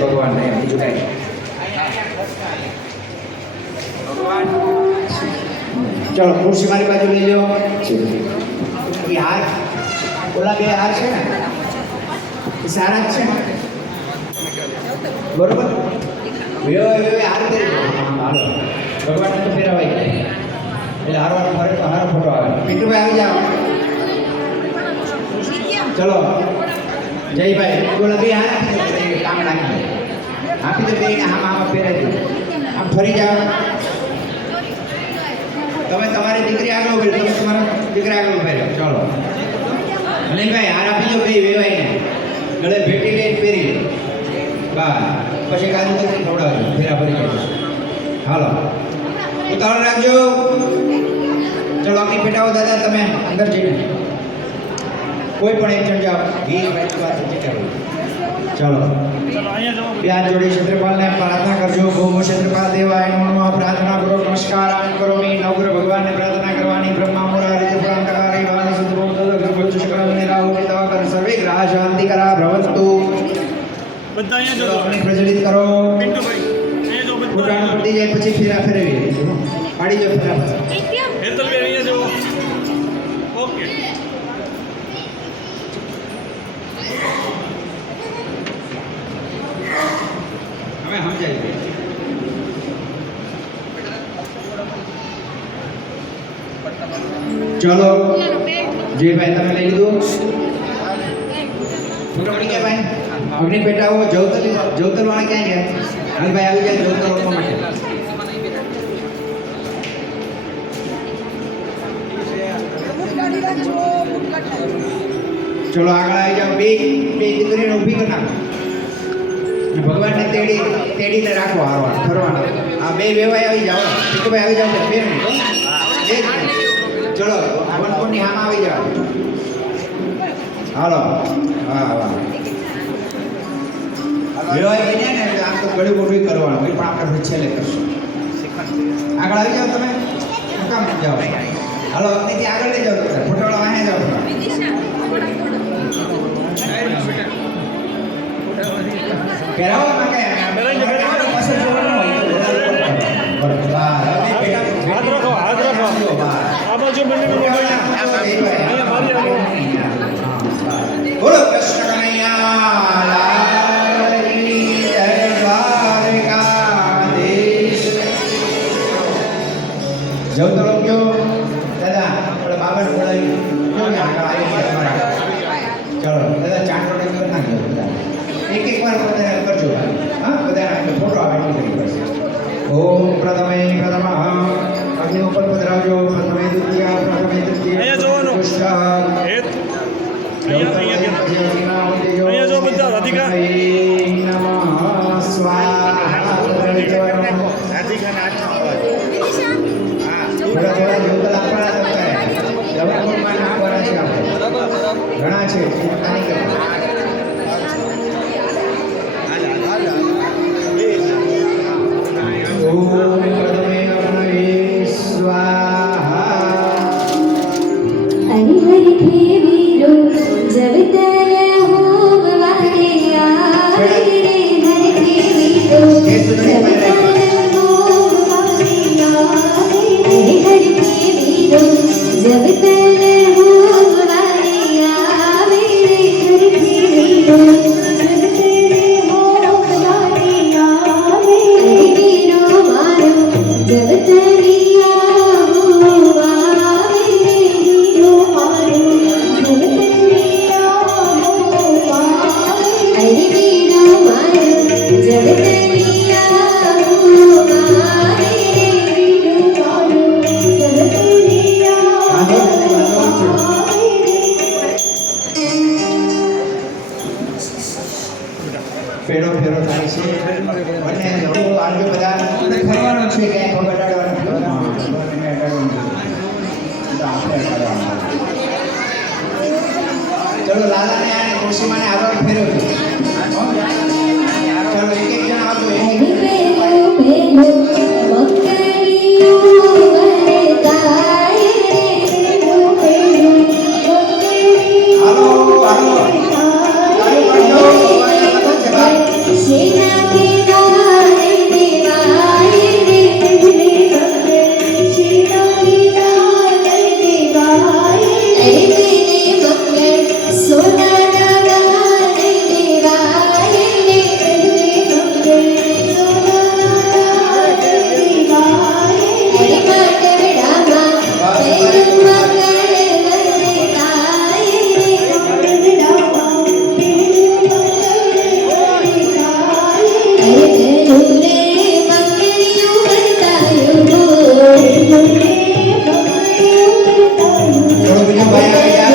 ભગવાન બીજું કઈ ચલો ખુરશી મારી બાજુ લઈ લો હાર ઓલા બે હાર છે ને એ સારા જ છે બરોબર હાર કરી ભગવાનને તો ફેરવાય એટલે હારવાનો ફરે તો હારો ફોટો આવે પિન્ટુભાઈ આવી જાઓ ચલો જયભાઈ બોલો બે હાથ કામ નાખી આપી દો બે આમ ફેરાઈ દો આમ ફરી જાઓ તમે તમારી દીકરી આગળ ઉભી તમે તમારા દીકરા આગળ ઉભા રહ્યો ચલો અનિલભાઈ હાર આપી દો બે વેવાઈને ગળે ભેટી લઈને ફેરી બસ પછી કાજુ કરી ખવડાવજો ફેરા ફરી જાય હાલો ઉતાવળ રાખજો ચલો આપણી પેટાવો દાદા તમે અંદર જઈને કોઈ પણ એક જણ જાઓ ચલો બે હાથ જોડી ક્ષેત્રપાલને પ્રાર્થના કરજો ભોગો ક્ષેત્રપાલ દેવાય નમઃ પ્રાર્થના પૂર્વક નમસ્કાર કરોમી નવગ્રહ ભગવાનને પ્રાર્થના કરવાની બ્રહ્મા મુરારી પુરાંતકારી વાલ સુદ્રોમ દોદગ્રહ ચક્રને રાહુ પિતા કર સર્વે ગ્રહ શાંતિ કરા ભ્રવંતુ બધા અહીંયા જો આપણે પ્રજ્વલિત કરો પિન્ટુભાઈ અહીંયા જો બધા પડી જાય પછી ફેરા ફેરવી પાડી જો ફેરા હેતલભાઈ અહીંયા જો ઓકે હવે સમજાય ચલો જે ભાઈ તમે લઈ લીધું ફૂટણી કે ભાઈ અગ્નિ પેટાવો જવતર વાળા ક્યાં ગયા હાલ ભાઈ આવી જાય જવતર રોકવા માટે ચલો આગળ આવી જાઓ બે દીકરીને ઊભી કરી નાખો ભગવાનને તેડીને રાખો હારવા ફરવાનો આ બે વેવાય આવી જાઓ ટીકુભાઈ આવી જાઓ બે મિનિટ ચલો વનકોની હામ આવી જાઓ હાલો હા વાહ વેવાય બન્યા ને એટલે આમ તો ગળું મોટું કરવાનું એ પણ આપણે છેલ્લે કરશું આગળ આવી જાઓ તમે કામ જાઓ હાલો અહીંથી આગળ લઈ જાઓ ફોટોવાળા વાહે જાઓ પહેરાવો માં કે પાછળ જોવાનું હોય હાથ રાખો આ બાજુ મંડળ બોલો કૃષ્ણ કનૈયા લાલ કી જય દ્વારકાધીશ જવ તો લોકો દાદા આપણે બાબાને બોલાવી જો કે આગળ આવી ગયા તમારા ચલો દાદા ચાંદો કરી નાખજો બધા એક વાર બધા કરજો હા બધા ફોટો આવે નહીં પડશે ઓમ પ્રથમે પ્રથમઃ અગ્નિ ઉપર પધરાવજો પ્રથમે દ્વિતીય પ્રથમે તૃતીય અહીંયા જોવાનું અહીંયા જો બધા રાધિકા નમઃ સ્વાહા રાધિકા થોડા જોતલ આપણા તકતા જવતમાં નામ ભરા છે આપણે ઘણા છે ફેરો ફેરો થાય છે અને આજો બધા ફરવાનો છે કે પગ અડાડવાનો ચલો લાલાને આને ખુરશીમાં આગળ ફેરવજો ચલો એક જણ આવજો Jaya